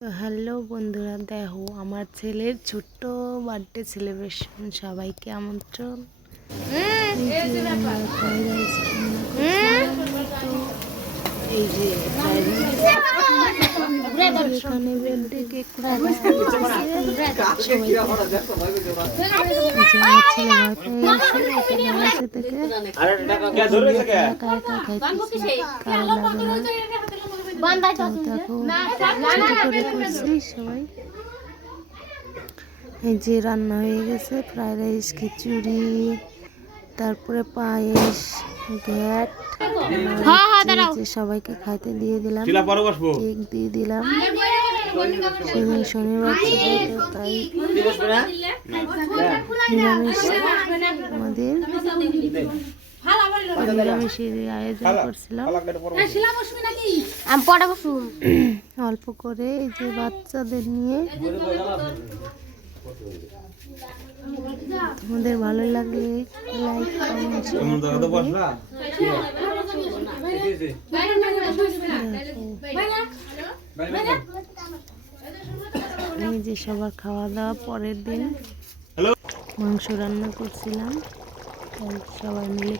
তো হ্যালো বন্ধুরা, দেখো আমার ছেলের ছোট্ট বার্থডে সেলিব্রেশন, সবাইকে আমন্ত্রণ। এই যে এখানে বার্থডে কেক সবাই। এই যে রান্না হয়ে গেছে, ফ্রাইড রাইস, খিচুড়ি, তারপরে পায়েস, ঘ্যাট, সবাইকে খাইতে দিয়ে দিলাম, কেক দিয়ে দিলাম। সেদিন শনিবার ছিল, তাই নিরামিষ আমাদের নিরামিষের আয়োজন করছিলাম অল্প করে। এই যে বাচ্চাদের নিয়ে, তোমাদের ভালো লাগলে লাইক কমেন্ট এই যে সবার খাওয়া দাওয়া। পরের দিন মাংস রান্না করছিলাম, সবাই মিলে